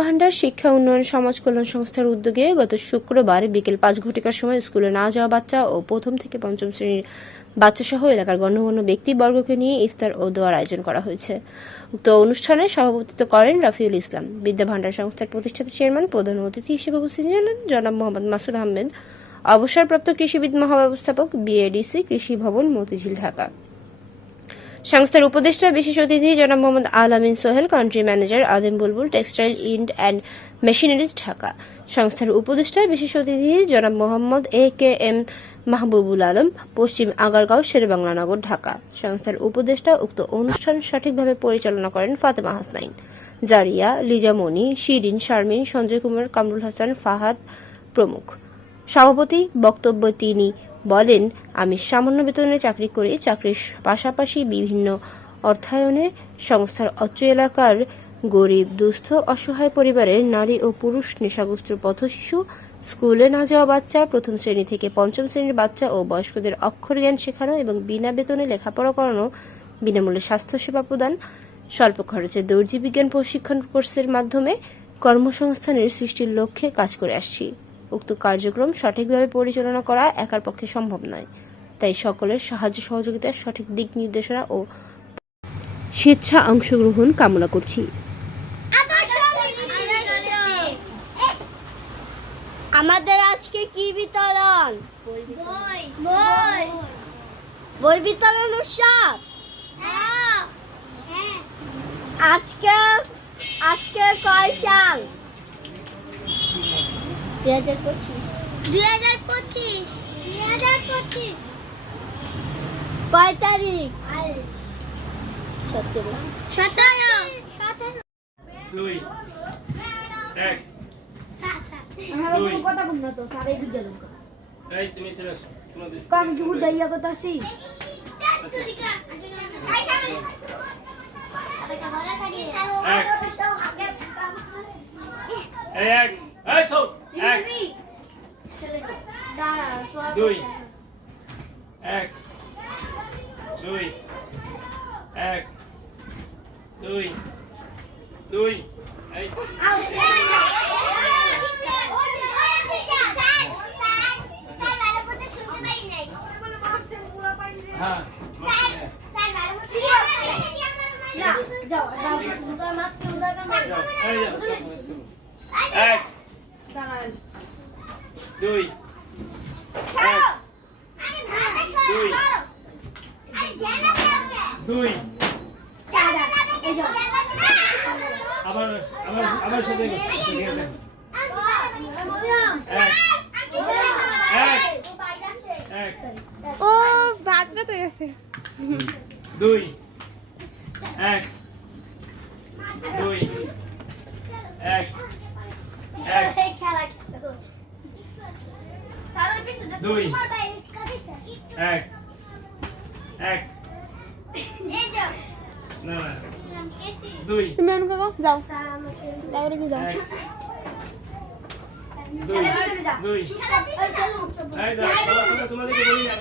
ভান্ডার শিক্ষা উন্নয়ন সমাজ কল্যাণ সংস্থার উদ্যোগে গত শুক্রবার বিকেল 5 ঘটিকার সময় স্কুলে না যাওয়া বাচ্চা ও প্রথম থেকে পঞ্চম শ্রেণীর বাচ্চাসহ এলাকার গণ্যমান্য ব্যক্তিবর্গকে নিয়ে ইফতার ও দোয়ার আয়োজন করা হয়েছে। উক্ত অনুষ্ঠানে সভাপতিত্ব করেন রাফিউল ইসলাম। বিদ্যা ভান্ডার সংস্থার প্রতিষ্ঠাতা চেয়ারম্যান প্রধান অতিথি হিসেবে উপস্থিত ছিলেন জনাব মোহাম্মদ মাসুদ আহমেদ, অবসরপ্রাপ্ত কৃষিবিদ মহাব্যবস্থাপক, বিএডিসি, কৃষি ভবন, মতিঝিল, ঢাকা। সংস্থার উপদেষ্টা বিশেষ অতিথি জনাব Mohammad Al Amin Sohel, country manager Adem Bulbul, textile ইন্ড অ্যান্ড মেশিনারিজ, ঢাকা। সংস্থার উপদেষ্টা বিশেষ অতিথি জনাব মোহাম্মদ এ.কে.এম. মাহবুবুল আলম, পশ্চিম আগারগাঁও, শেরেবাংলা নগর, ঢাকা। সংস্থার উপদেষ্টা উক্ত অনুষ্ঠান সঠিকভাবে পরিচালনা করেন ফাতেমা হাসনাইন, জারিয়া, লিজামণি, শিরিন, শারমিন, সঞ্জয় কুমার, কামরুল হাসান, ফাহাদ প্রমুখ। সভাপতি বক্তব্য তিনি বলেন, আমি সামান্য বেতনে চাকরি করে চাকরির পাশাপাশি বিভিন্ন অর্থায়নে সংস্থার অত্র এলাকার গরিব, দুস্থ, অসহায় পরিবারের নারী ও পুরুষ, নেশাগ্রস্ত পথশিশু, স্কুলে না যাওয়া বাচ্চা, প্রথম শ্রেণী থেকে পঞ্চম শ্রেণীর বাচ্চা ও বয়স্কদের অক্ষর জ্ঞান শেখানো এবং বিনা বেতনে লেখাপড়া করানো, বিনামূল্যে স্বাস্থ্যসেবা প্রদান, স্বল্প খরচে দর্জি বিজ্ঞান প্রশিক্ষণ কোর্সের মাধ্যমে কর্মসংস্থানের সৃষ্টির লক্ষ্যে কাজ করে আসছি। উক্ত কার্যক্রম সঠিকভাবে পরিচালনা করা একার পক্ষে সম্ভব নয়, তাই সকলের সাহায্য সহযোগিতার সঠিক দিক নির্দেশনা ও স্বেচ্ছা অংশগ্রহণ কামনা করছি। আমাদের আজকে কি বিতরণ? বই বিতরণ উৎসব। আজকে কয় সাল? 2025। কয় তারিখ? 17। 2 1 কথা বল না তো সারাই বুঝা লোক এই তুমি চলে আসো তোমাদের কাম কি বুঝাইয়া কথা আছি এক এই তো এক 2 1 2 1 2 2 এই হ্যাঁ এক 2 2 আমার সাথে ও ভাত বেতে গেছে 2 1 2 1 2 1 1 না না 2 তুমি আমাকে যাও যাও রে যাও 2 2 এই দাও তোমাদেরকে বলি না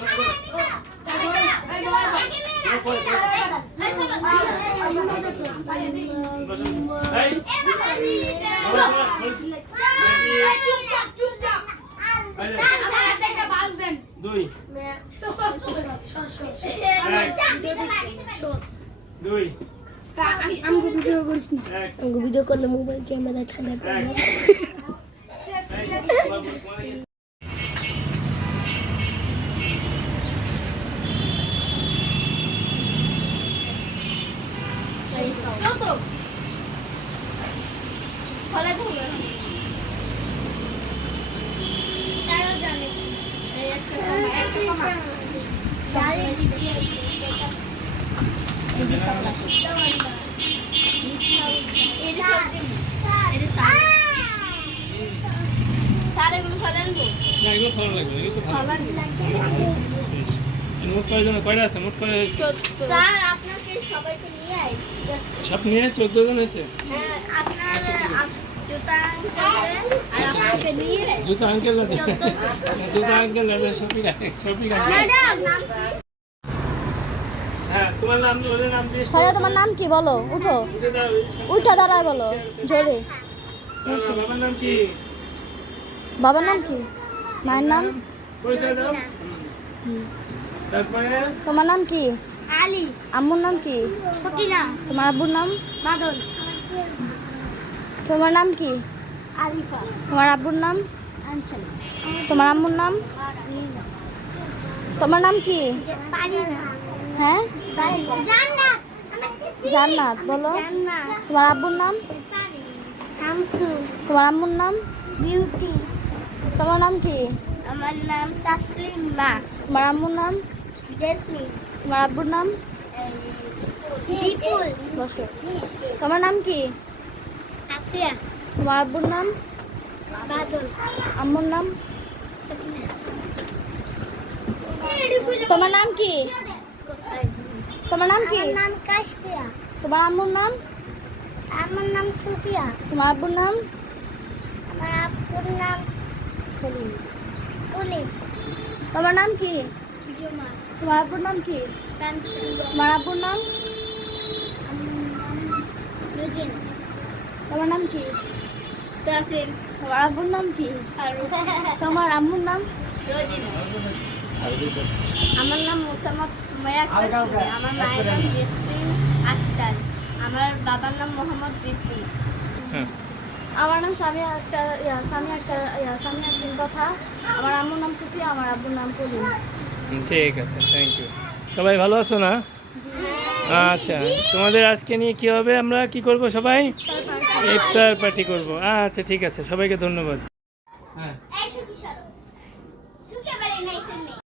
দুই দুই আমাকে ভিডিও করিস না আমাকে ভিডিও করলে মোবাইল ক্যামেরা ঠান্ডা মোট কয়জন কয়টা আছে মোট কয় হয়েছে স্যার আপনাকে সবাইকে নিয়ে আই সব নিয়ে 14 জন হয়েছে জুতা আঙ্কেল সবই হ্যাঁ তোমার নাম ওদের নাম দিয়ে তোমার নাম কি বলো? উঠো উঠা দাঁড়ায় বলো জোরে বাবার নাম কি? বাবার নাম কি? মায়ের নাম? পরিচয় দাও। তারপরে তোমার নাম কি? আলী, আম্মুর নাম কি? ফকিনা, তোমার আব্বুর নাম? বাদল, তোমার নাম কি? আরিফা, তোমার আব্বুর নাম? আনসাল, তোমার আম্মুর নাম? তোমার নাম কি? পারিনা, হ্যাঁ জান্নাত, জান্নাত। বলো। জান্নাত, তোমার আব্বুর নাম? শামসু, তোমার আম্মুর নাম? বিউটি, তোমার নাম কি? আমার নাম তাসলিমা, তোমার আম্মুর নাম? জেসমিন, তোমার আব্বুর নাম? বিপুল, বসো। তোমার নাম কি? আসিয়া, তোমার আব্বুর নাম? বাদল, আম্মুর নাম? সকিনা। তোমার নাম কি? তোমার নাম কি? আমার নাম কাশফিয়া, তোমার আম্মুর নাম? আমার নাম সুফিয়া, তোমার আব্বুর নাম? আমার আপুর নাম কলিম। কুলি, তোমার নাম কি? জুমা, তোমার আব্বুর নাম কি? কাঞ্চন, তোমার আব্বুর নাম? লুজিন, তোমার নাম কি? তাকরিন, তোমার আব্বুর নাম কি? আরু, তোমার আম্মুর নাম? আমার নাম মুসাম্মদ সুমাইয়া কাশফি, আমার মায়ের নাম জেসমিন আক্তার, আমার বাবার নাম মোহাম্মদ বিপুল। আমার নাম সামিয়া আক্তার, সামিয়া আক্তার কথা। আমার আম্মুর নাম সুফিয়া, আমার আব্বুর নাম কলিম। ঠিক আছে, থ্যাংক ইউ। সবাই ভালো আছো না? আচ্ছা, তোমাদের আজকে নিয়ে কি হবে, আমরা কি করব সবাই? ইফতার পার্টি করব। আচ্ছা ঠিক আছে, সবাইকে ধন্যবাদ। হ্যাঁ। এই সুখী সরো, সুখী আবার এই নাইসের নেই।